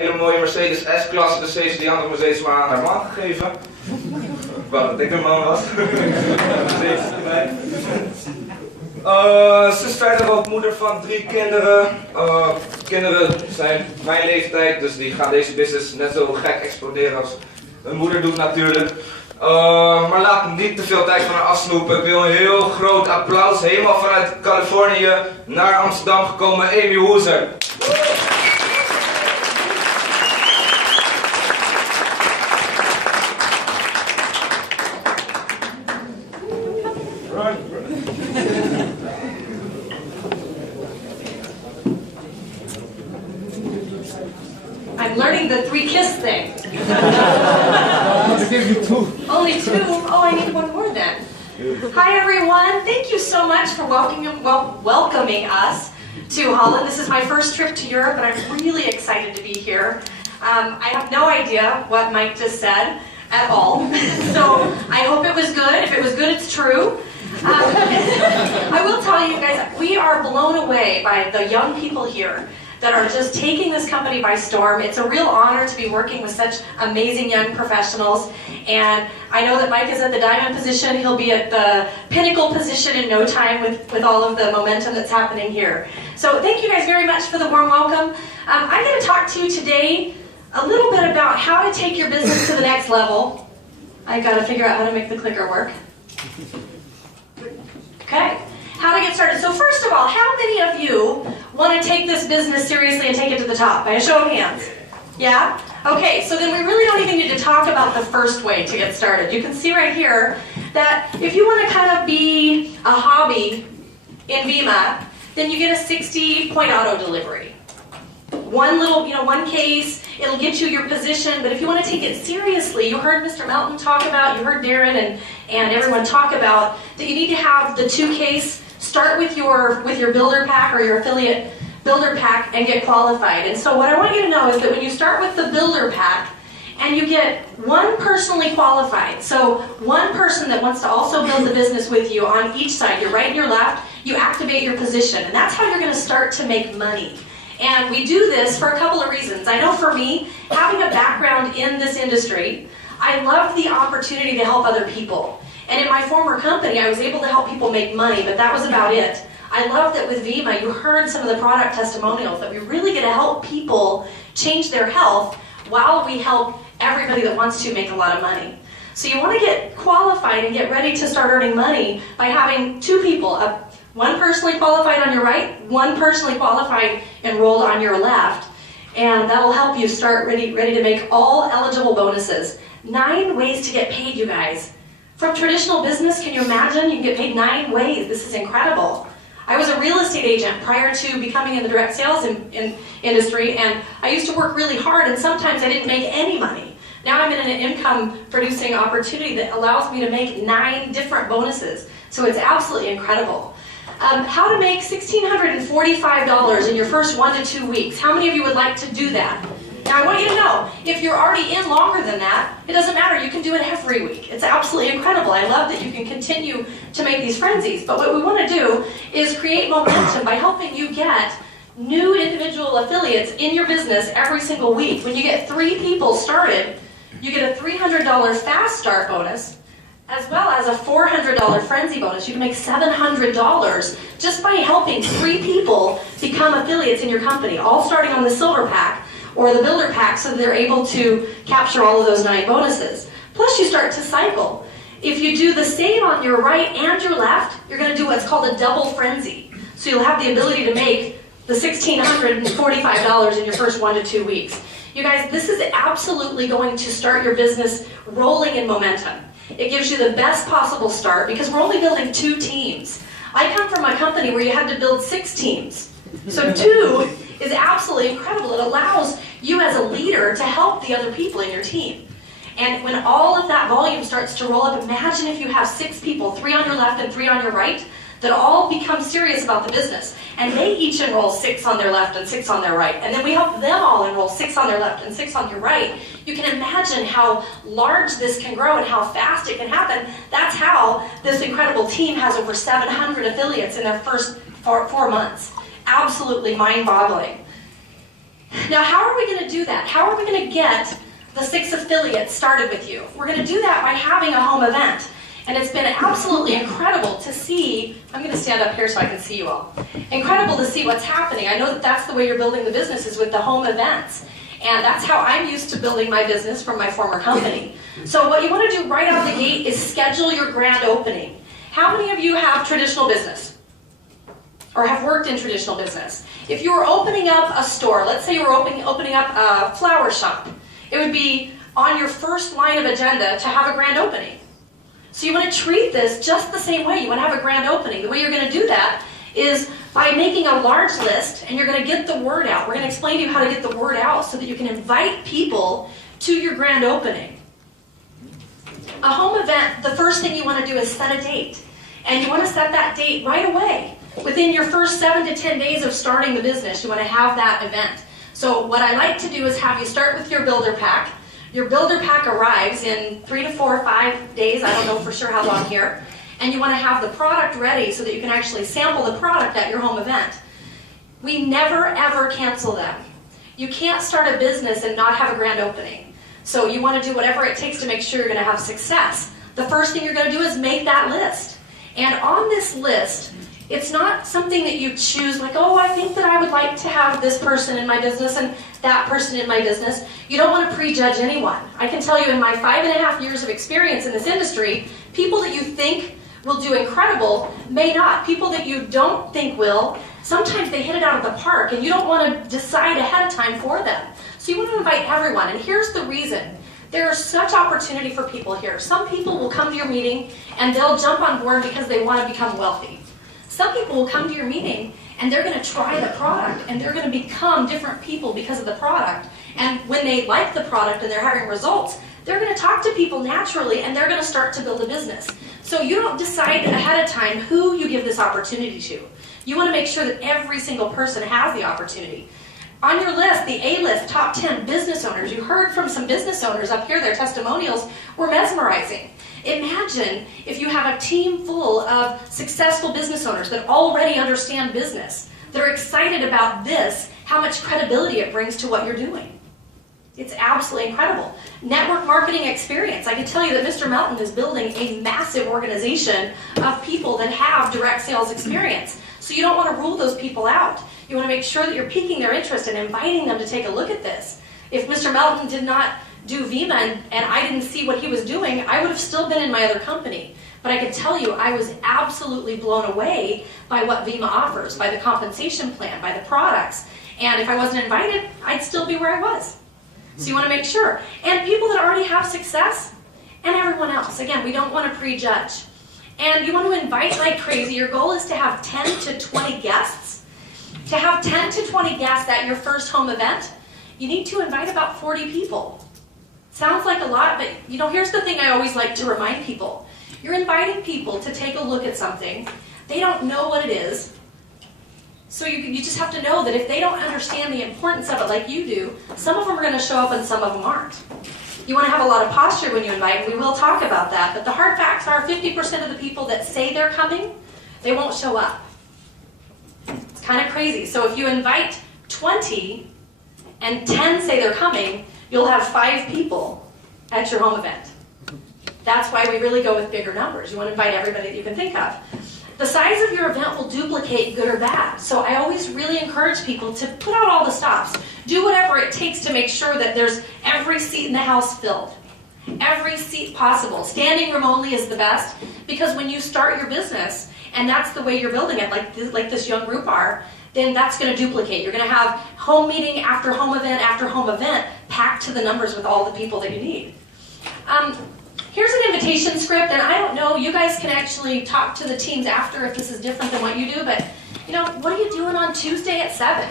Een hele mooie Mercedes S-klasse, dus heeft die andere Mercedes maar aan haar man gegeven. Ik wou dat ik een man was. Mercedes erbij. Ze is verder ook moeder van 3 kinderen. Kinderen zijn mijn leeftijd, dus die gaan deze business net zo gek exploderen als hun moeder doet natuurlijk. Maar laat niet te veel tijd van haar afsnoepen. Ik wil een heel groot applaus, helemaal vanuit Californië naar Amsterdam gekomen, Amy Woodard. I'm learning the 3-kiss thing. Only 2? Oh, I need one more then. Hi everyone, thank you so much for welcoming us to Holland. This is my first trip to Europe and I'm really excited to be here. I have no idea what Mike just said at all, so I hope it was good. If it was good, it's true. I will tell you guys, we are blown away by the young people here that are just taking this company by storm. It's a real honor to be working with such amazing young professionals. And I know that Mike is at the diamond position. He'll be at the pinnacle position in no time with all of the momentum that's happening here. So thank you guys very much for the warm welcome. I'm going to talk to you today a little bit about how to take your business to the next level. I got to figure out how to make the clicker work. Okay. How to get started. So first of all, how many of you want to take this business seriously and take it to the top? By a show of hands. Yeah? Okay, so then we really don't even need to talk about the first way to get started. You can see right here that if you want to kind of be a hobby in Vemma, then you get a 60-point auto delivery. One little, one case, it'll get you your position, but if you want to take it seriously, you heard Mr. Melton talk about, you heard Darren and everyone talk about that you need to have the 2-case. Start with your builder pack or your affiliate builder pack and get qualified. And so what I want you to know is that when you start with the builder pack and you get one personally qualified, so one person that wants to also build the business with you on each side, your right and your left, you activate your position. And that's how you're going to start to make money. And we do this for a couple of reasons. I know for me, having a background in this industry, I loved the opportunity to help other people. And in my former company, I was able to help people make money, but that was about it. I love that with Vemma, you heard some of the product testimonials, that we really get to help people change their health while we help everybody that wants to make a lot of money. So you want to get qualified and get ready to start earning money by having 2 people, one personally qualified on your right, one personally qualified enrolled on your left. And that'll help you start ready to make all eligible bonuses. 9 ways to get paid, you guys. From traditional business, can you imagine? You can get paid 9 ways. This is incredible. I was a real estate agent prior to becoming in the direct sales industry, and I used to work really hard, and sometimes I didn't make any money. Now I'm in an income-producing opportunity that allows me to make 9 different bonuses. So it's absolutely incredible. How to make $1,645 in your first 1 to 2 weeks. How many of you would like to do that? Now I want you to know, if you're already in longer than that, it doesn't matter, you can do it every week. It's absolutely incredible. I love that you can continue to make these frenzies, but what we want to do is create momentum by helping you get new individual affiliates in your business every single week. When you get 3 people started, you get a $300 fast start bonus, as well as a $400 frenzy bonus. You can make $700 just by helping 3 people become affiliates in your company, all starting on the silver pack or the builder pack, so that they're able to capture all of those 9 bonuses. Plus you start to cycle. If you do the same on your right and your left, you're going to do what's called a double frenzy. So you'll have the ability to make the $1,645 in your first 1 to 2 weeks. You guys, this is absolutely going to start your business rolling in momentum. It gives you the best possible start because we're only building 2 teams. I come from a company where you had to build 6 teams. So 2 is absolutely incredible. It allows you as a leader to help the other people in your team. And when all of that volume starts to roll up, imagine if you have 6 people, 3 on your left and 3 on your right, that all become serious about the business. And they each enroll 6 on their left and 6 on their right. And then we help them all enroll 6 on their left and 6 on your right. You can imagine how large this can grow and how fast it can happen. That's how this incredible team has over 700 affiliates in their first 4 months. Absolutely mind-boggling. Now, how are we going to do that? How are we going to get the 6 affiliates started with you? We're going to do that by having a home event. And it's been absolutely incredible to see, I'm going to stand up here so I can see you all. Incredible to see what's happening. I know that that's the way you're building the business, is with the home events. And that's how I'm used to building my business from my former company. So what you want to do right out of the gate is schedule your grand opening. How many of you have traditional business? Or have worked in traditional business? If you were opening up a store, let's say you were opening up a flower shop, it would be on your first line of agenda to have a grand opening. So you want to treat this just the same way. You want to have a grand opening. The way you're going to do that is by making a large list, and you're going to get the word out. We're going to explain to you how to get the word out so that you can invite people to your grand opening. A home event, the first thing you want to do is set a date. And you want to set that date right away. Within your first 7 to 10 days of starting the business, you want to have that event. So what I like to do is have you start with your builder pack. Your builder pack arrives in 3 to 4 or 5 days, I don't know for sure how long here, and you want to have the product ready so that you can actually sample the product at your home event. We never ever cancel them. You can't start a business and not have a grand opening. So you want to do whatever it takes to make sure you're going to have success. The first thing you're going to do is make that list. And on this list, it's not something that you choose like, oh, I think that I would like to have this person in my business and that person in my business. You don't want to prejudge anyone. I can tell you in my 5.5 years of experience in this industry, people that you think will do incredible may not. People that you don't think will, sometimes they hit it out of the park and you don't want to decide ahead of time for them. So you want to invite everyone, and here's the reason. There is such opportunity for people here. Some people will come to your meeting and they'll jump on board because they want to become wealthy. Some people will come to your meeting and they're going to try the product and they're going to become different people because of the product. And when they like the product and they're having results, they're going to talk to people naturally and they're going to start to build a business. So you don't decide ahead of time who you give this opportunity to. You want to make sure that every single person has the opportunity. On your list, the A-list, top 10 business owners. You heard from some business owners up here, their testimonials were mesmerizing. Imagine if you have a team full of successful business owners that already understand business. They're excited about this, how much credibility it brings to what you're doing. It's absolutely incredible. Network marketing experience. I can tell you that Mr. Melton is building a massive organization of people that have direct sales experience. So you don't want to rule those people out. You want to make sure that you're piquing their interest and inviting them to take a look at this. If Mr. Melton did not do Vemma and I didn't see what he was doing, I would have still been in my other company. But I can tell you, I was absolutely blown away by what Vemma offers, by the compensation plan, by the products. And if I wasn't invited, I'd still be where I was. So you want to make sure. And people that already have success, and everyone else. Again, we don't want to prejudge. And you want to invite like crazy. Your goal is to have 10 to 20 guests. To have 10 to 20 guests at your first home event, you need to invite about 40 people. Sounds like a lot, but here's the thing I always like to remind people. You're inviting people to take a look at something. They don't know what it is. So you just have to know that if they don't understand the importance of it like you do, some of them are going to show up and some of them aren't. You want to have a lot of posture when you invite, and we will talk about that. But the hard facts are 50% of the people that say they're coming, they won't show up. It's kind of crazy. So if you invite 20 and 10 say they're coming, you'll have 5 people at your home event. That's why we really go with bigger numbers. You want to invite everybody that you can think of. The size of your event will duplicate good or bad. So I always really encourage people to put out all the stops. Do whatever it takes to make sure that there's every seat in the house filled. Every seat possible. Standing room only is the best, because when you start your business, and that's the way you're building it, like this young group are, then that's going to duplicate. You're going to have home meeting after home event packed to the numbers with all the people that you need. Here's an invitation script, and I don't know, you guys can actually talk to the teams after if this is different than what you do, but what are you doing on Tuesday at 7?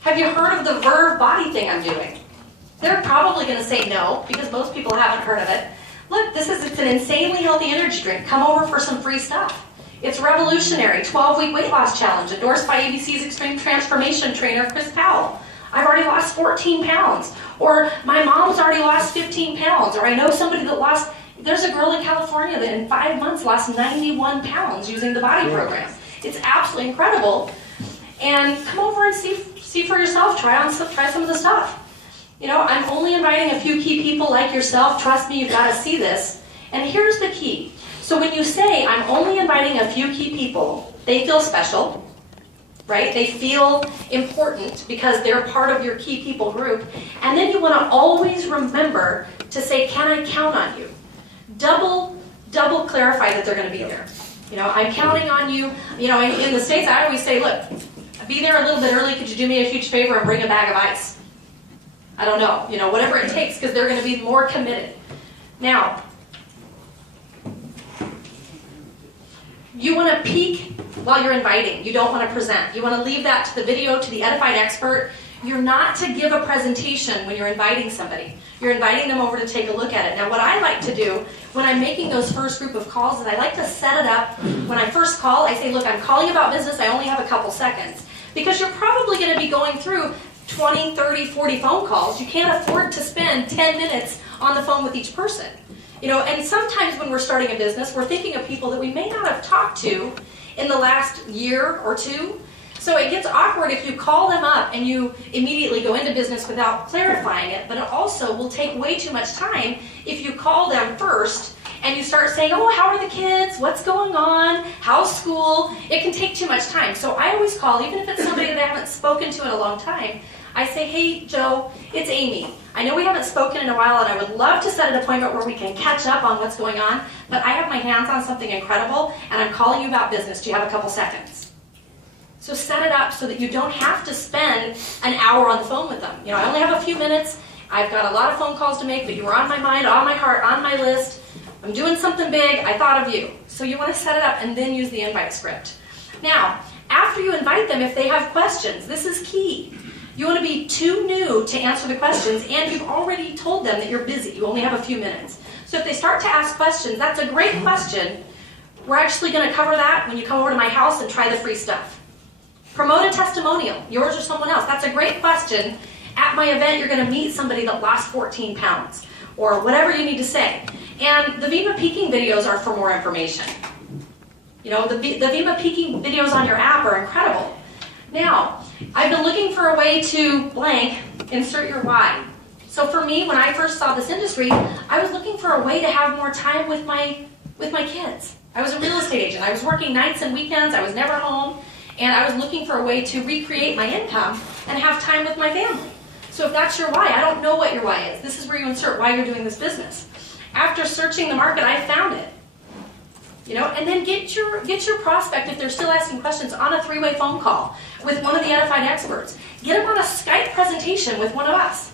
Have you heard of the Verve body thing I'm doing? They're probably going to say no, because most people haven't heard of it. Look, it's an insanely healthy energy drink. Come over for some free stuff. It's revolutionary, 12-week weight loss challenge, endorsed by ABC's Extreme Transformation trainer, Chris Powell. I've already lost 14 pounds. Or my mom's already lost 15 pounds. Or I know somebody that there's a girl in California that in 5 months lost 91 pounds using the body program. It's absolutely incredible. And come over and see See for yourself, try some of the stuff. You know, I'm only inviting a few key people like yourself. Trust me, you've got to see this. And here's the key. So when you say, I'm only inviting a few key people, they feel special, right? They feel important because they're part of your key people group. And then you want to always remember to say, can I count on you? Double clarify that they're going to be there. You know, I'm counting on you. You know, in the States, I always say, look, be there a little bit early. Could you do me a huge favor and bring a bag of ice? I don't know. You know, whatever it takes, because they're going to be more committed. Now, you want to peek while you're inviting. You don't want to present. You want to leave that to the video, to the edified expert. You're not to give a presentation when you're inviting somebody. You're inviting them over to take a look at it. Now, what I like to do when I'm making those first group of calls is I like to set it up. When I first call, I say, look, I'm calling about business. I only have a couple seconds. Because you're probably going to be going through 20, 30, 40 phone calls. You can't afford to spend 10 minutes on the phone with each person. You know, and sometimes when we're starting a business, we're thinking of people that we may not have talked to in the last year or two. So it gets awkward if you call them up and you immediately go into business without clarifying it, but it also will take way too much time if you call them first and you start saying, oh, how are the kids? What's going on? How's school? It can take too much time. So I always call, even if it's somebody that I haven't spoken to in a long time, I say, hey, Joe, it's Amy. I know we haven't spoken in a while, and I would love to set an appointment where we can catch up on what's going on, but I have my hands on something incredible, and I'm calling you about business. Do you have a couple seconds? So set it up so that you don't have to spend an hour on the phone with them. You know, I only have a few minutes. I've got a lot of phone calls to make, but you were on my mind, on my heart, on my list. I'm doing something big. I thought of you. So you want to set it up and then use the invite script. Now, after you invite them, if they have questions, this is key. You want to be too new to answer the questions, and you've already told them that you're busy. You only have a few minutes. So if they start to ask questions, that's a great question. We're actually going to cover that when you come over to my house and try the free stuff. Promote a testimonial, yours or someone else. That's a great question. At my event, you're going to meet somebody that lost 14 pounds, or whatever you need to say. And the Vemma Peaking videos are for more information. You know, the Vemma Peaking videos on your app are incredible. Now, I've been looking for a way to blank, insert your why. So for me, when I first saw this industry, I was looking for a way to have more time with my kids. I was a real estate agent. I was working nights and weekends. I was never home. And I was looking for a way to recreate my income and have time with my family. So if that's your why, I don't know what your why is. This is where you insert why you're doing this business. After searching the market, I found it. You know, and then get your prospect, if they're still asking questions, on a three-way phone call with one of the edified experts. Get them on a Skype presentation with one of us.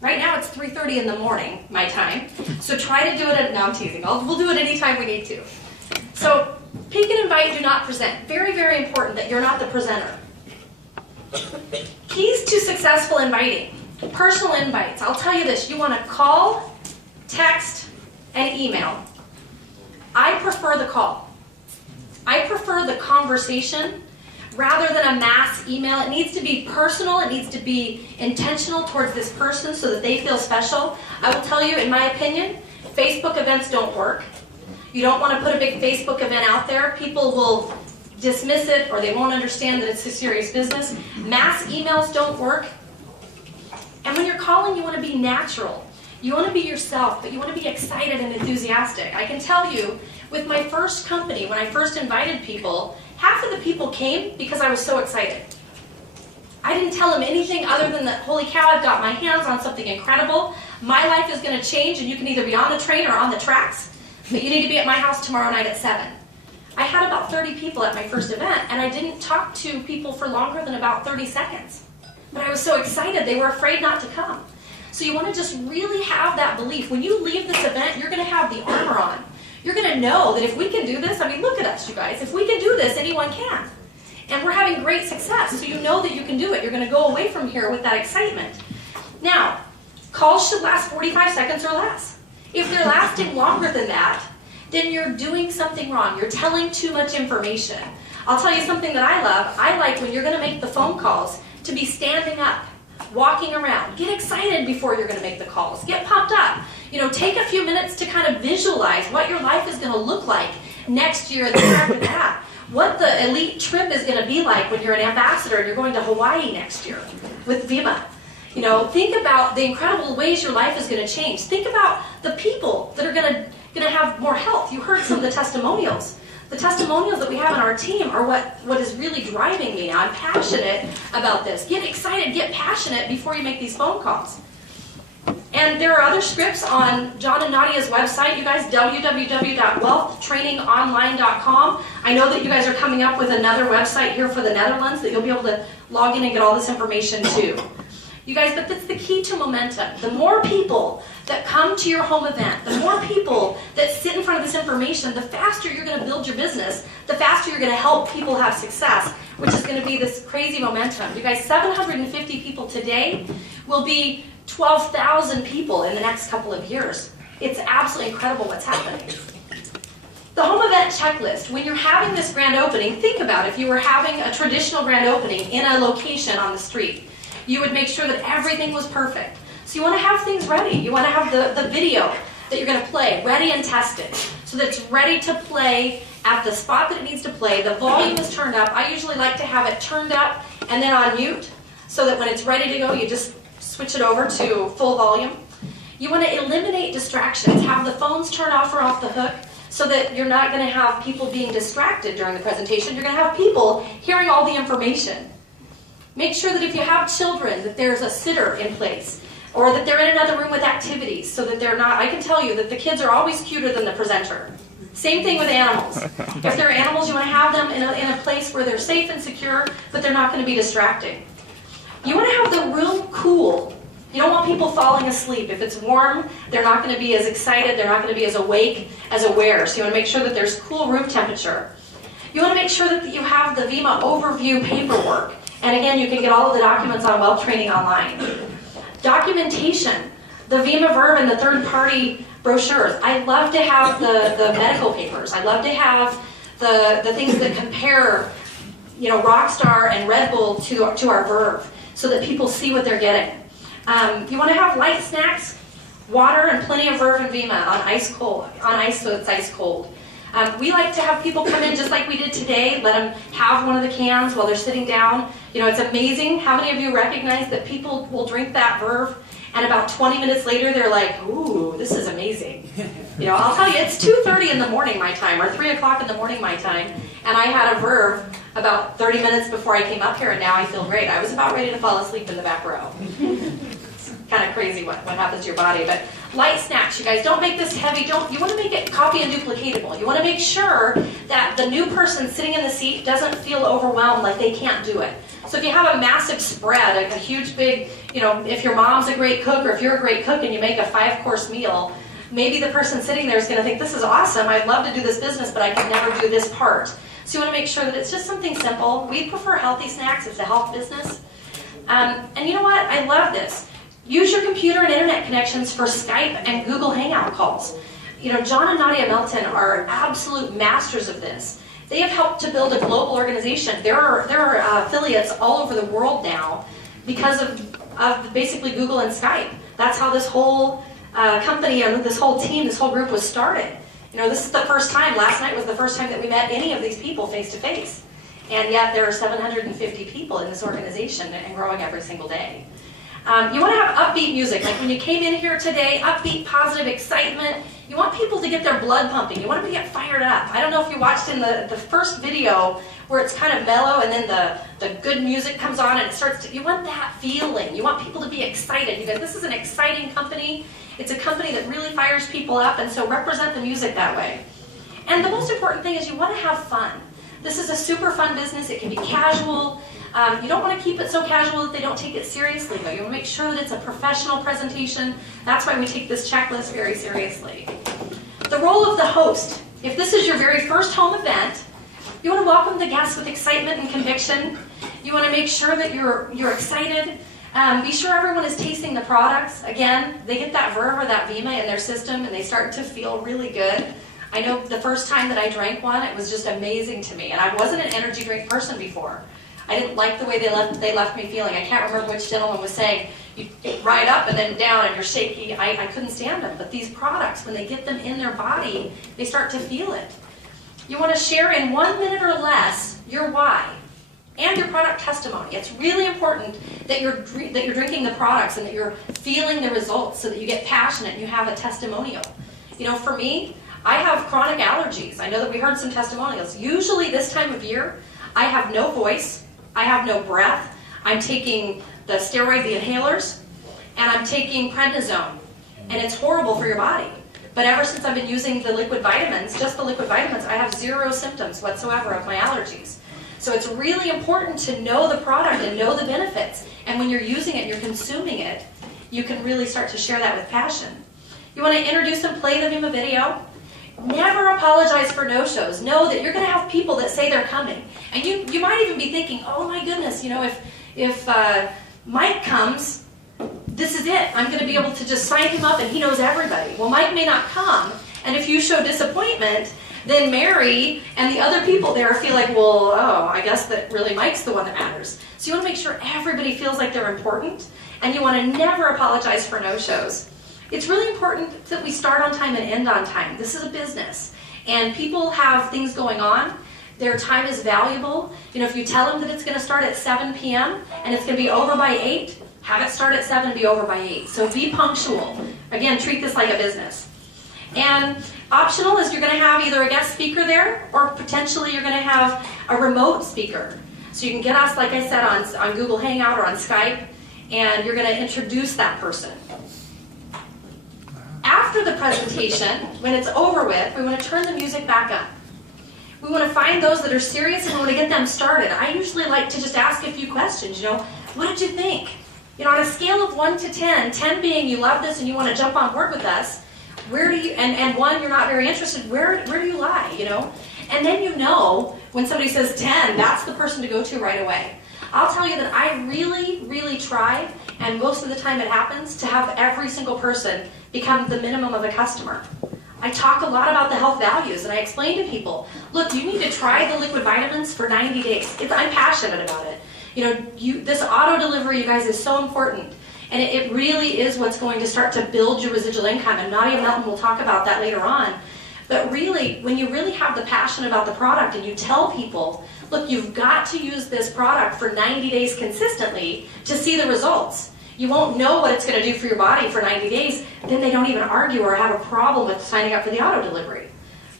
Right now it's 3:30 in the morning, my time. So try to do it no, I'm teasing. We'll do it anytime we need to. So peek and invite, do not present. Very, very important that you're not the presenter. Keys to successful inviting. Personal invites. I'll tell you this. You want to call, text, and email. I prefer the call. I prefer the conversation rather than a mass email. It needs to be personal. It needs to be intentional towards this person so that they feel special. I will tell you, in my opinion, Facebook events don't work. You don't want to put a big Facebook event out there. People will dismiss it, or they won't understand that it's a serious business. Mass emails don't work. And when you're calling, you want to be natural. You want to be yourself, but you want to be excited and enthusiastic. I can tell you, with my first company, when I first invited people, half of the people came because I was so excited. I didn't tell them anything other than that, holy cow, I've got my hands on something incredible. My life is going to change, and you can either be on the train or on the tracks, but you need to be at my house tomorrow night at 7. I had about 30 people at my first event, and I didn't talk to people for longer than about 30 seconds. But I was so excited, they were afraid not to come. So you want to just really have that belief. When you leave this event, you're going to have the armor on. You're going to know that if we can do this, I mean, look at us, you guys. If we can do this, anyone can. And we're having great success, so you know that you can do it. You're going to go away from here with that excitement. Now, calls should last 45 seconds or less. If they're lasting longer than that, then you're doing something wrong. You're telling too much information. I'll tell you something that I love. I like when you're going to make the phone calls to be standing up, walking around. Get excited before you're going to make the calls. Get pumped up. You know, take a few minutes to kind of visualize what your life is going to look like next year and the year after that. what the elite trip is going to be like when you're an ambassador and you're going to Hawaii next year with Vemma. You know, think about the incredible ways your life is going to change. Think about the people that are going to have more health. You heard some of the testimonials. The testimonials that we have on our team are what is really driving me. I'm passionate about this. Get excited, get passionate before you make these phone calls. And there are other scripts on John and Nadia's website. You guys, www.wealthtrainingonline.com. I know that you guys are coming up with another website here for the Netherlands that you'll be able to log in and get all this information too. You guys, but that's the key to momentum. The more people that come to your home event, the more people that sit in front of this information, the faster you're going to build your business, the faster you're going to help people have success, which is going to be this crazy momentum. You guys, 750 people today will be 12,000 people in the next couple of years. It's absolutely incredible what's happening. The home event checklist, when you're having this grand opening, think about if you were having a traditional grand opening in a location on the street. You would make sure that everything was perfect. So you want to have things ready. You want to have the video that you're going to play ready and tested so that it's ready to play at the spot that it needs to play. The volume is turned up. I usually like to have it turned up and then on mute so that when it's ready to go, you just switch it over to full volume. You want to eliminate distractions. Have the phones turned off or off the hook so that you're not going to have people being distracted during the presentation. You're going to have people hearing all the information. Make sure that if you have children, that there's a sitter in place, or that they're in another room with activities, so that they're not, I can tell you that the kids are always cuter than the presenter. Same thing with animals. If they're animals, you want to have them in a place where they're safe and secure, but they're not going to be distracting. You want to have the room cool. You don't want people falling asleep. If it's warm, they're not going to be as excited, they're not going to be as awake, as aware. So you want to make sure that there's cool room temperature. You want to make sure that you have the Vemma overview paperwork. And again, you can get all of the documents on Wealth Training Online. Documentation, the Vemma Verb and the third-party brochures. I love to have the medical papers. I love to have the things that compare, you know, Rockstar and Red Bull to our Verb so that people see what they're getting. You want to have light snacks, water, and plenty of Verb and Vemma on ice so it's ice cold. We like to have people come in just like we did today, let them have one of the cans while they're sitting down. You know, it's amazing how many of you recognize that people will drink that Verve and about 20 minutes later they're like, ooh, this is amazing. You know, I'll tell you, it's 2:30 in the morning my time, or 3 o'clock in the morning my time, and I had a Verve about 30 minutes before I came up here, and now I feel great. I was about ready to fall asleep in the back row. It's kind of crazy what happens to your body, but light snacks, you guys, don't make this heavy. You want to make it copy and duplicatable. You want to make sure that the new person sitting in the seat doesn't feel overwhelmed like they can't do it. So if you have a massive spread, like a huge big, you know, if your mom's a great cook or if you're a great cook and you make a 5-course meal, maybe the person sitting there is going to think, this is awesome, I'd love to do this business, but I can never do this part. So you want to make sure that it's just something simple. We prefer healthy snacks. It's a health business. And you know what? I love this. Use your computer and internet connections for Skype and Google Hangout calls. You know, John and Nadia Melton are absolute masters of this. They have helped to build a global organization. There are affiliates all over the world now because of basically Google and Skype. That's how this whole company and this whole team, this whole group was started. You know, this is the first time, last night was the first time that we met any of these people face to face. And yet there are 750 people in this organization and growing every single day. You want to have upbeat music, like when you came in here today, upbeat, positive, excitement. You want people to get their blood pumping. You want them to get fired up. I don't know if you watched in the first video where it's kind of mellow and then the good music comes on and it starts to, you want that feeling. You want people to be excited. You guys, this is an exciting company. It's a company that really fires people up, and so represent the music that way. And the most important thing is you want to have fun. This is a super fun business. It can be casual. You don't want to keep it so casual that they don't take it seriously, though. You want to make sure that it's a professional presentation. That's why we take this checklist very seriously. The role of the host. If this is your very first home event, you want to welcome the guests with excitement and conviction. You want to make sure that you're excited. Be sure everyone is tasting the products. Again, they get that Verve or that Vemma in their system and they start to feel really good. I know the first time that I drank one, it was just amazing to me. And I wasn't an energy drink person before. I didn't like the way they left me feeling. I can't remember which gentleman was saying, you ride up and then down and you're shaky. I couldn't stand them. But these products, when they get them in their body, they start to feel it. You want to share in 1 minute or less your why and your product testimony. It's really important that you're drinking the products and that you're feeling the results so that you get passionate and you have a testimonial. You know, for me, I have chronic allergies. I know that we heard some testimonials. Usually this time of year, I have no voice, I have no breath, I'm taking the steroid, the inhalers, and I'm taking prednisone. And it's horrible for your body. But ever since I've been using the liquid vitamins, just the liquid vitamins, I have 0 symptoms whatsoever of my allergies. So it's really important to know the product and know the benefits. And when you're using it and you're consuming it, you can really start to share that with passion. You want to introduce and play the Vemma video? Never apologize for no-shows. Know that you're going to have people that say they're coming. And you might even be thinking, oh my goodness, you know, if Mike comes, this is it. I'm going to be able to just sign him up and he knows everybody. Well, Mike may not come, and if you show disappointment, then Mary and the other people there feel like, well, oh, I guess that really Mike's the one that matters. So you want to make sure everybody feels like they're important, and you want to never apologize for no-shows. It's really important that we start on time and end on time. This is a business, and people have things going on. Their time is valuable. You know, if you tell them that it's going to start at 7 p.m. and it's going to be over by 8, have it start at 7 and be over by 8. So be punctual. Again, treat this like a business. And optional is you're going to have either a guest speaker there, or potentially you're going to have a remote speaker. So you can get us, like I said, on Google Hangout or on Skype, and you're going to introduce that person. After the presentation, when it's over with, we want to turn the music back up. We want to find those that are serious and we want to get them started. I usually like to just ask a few questions. You know, what did you think? You know, on a scale of 1 to 10, 10 being you love this and you want to jump on board with us, where do you, and 1 you're not very interested, where do you lie, you know? And then you know when somebody says 10, that's the person to go to right away. I'll tell you that I really, really try, and most of the time it happens, to have every single person become the minimum of a customer. I talk a lot about the health values, and I explain to people, look, you need to try the liquid vitamins for 90 days. I'm passionate about it. You know, this auto delivery, you guys, is so important. And it really is what's going to start to build your residual income. And Nadia Melton will talk about that later on. But really, when you really have the passion about the product and you tell people, look, you've got to use this product for 90 days consistently to see the results. You won't know what it's going to do for your body for 90 days, then they don't even argue or have a problem with signing up for the auto delivery.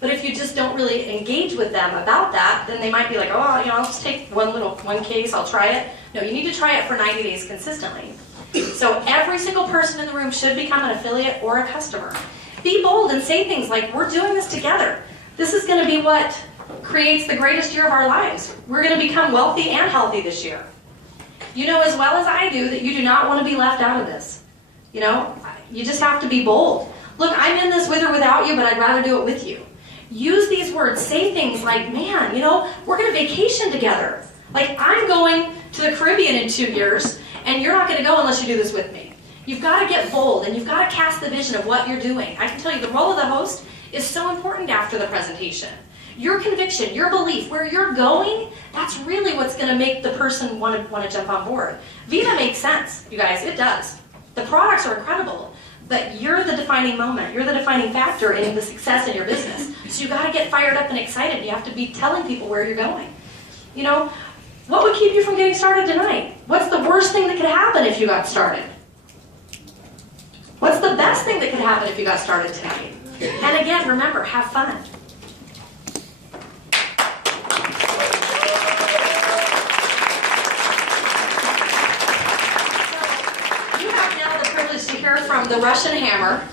But if you just don't really engage with them about that, then they might be like, oh, you know, I'll just take one case, I'll try it. No, you need to try it for 90 days consistently. So every single person in the room should become an affiliate or a customer. Be bold and say things like, we're doing this together. This is going to be what creates the greatest year of our lives. We're going to become wealthy and healthy this year. You know as well as I do that you do not want to be left out of this. You know, you just have to be bold. Look, I'm in this with or without you, but I'd rather do it with you. Use these words. Say things like, man, you know, we're going to vacation together. Like, I'm going to the Caribbean in 2 years, and you're not going to go unless you do this with me. You've got to get bold, and you've got to cast the vision of what you're doing. I can tell you the role of the host is so important after the presentation. Your conviction, your belief, where you're going, that's really what's going to make the person want to jump on board. Vemma makes sense, you guys. It does. The products are incredible, but you're the defining moment. You're the defining factor in the success in your business. So you've got to get fired up and excited. You have to be telling people where you're going. You know, what would keep you from getting started tonight? What's the worst thing that could happen if you got started? What's the best thing that could happen if you got started tonight? And again, remember, have fun. You have now the privilege to hear from the Russian Hammer.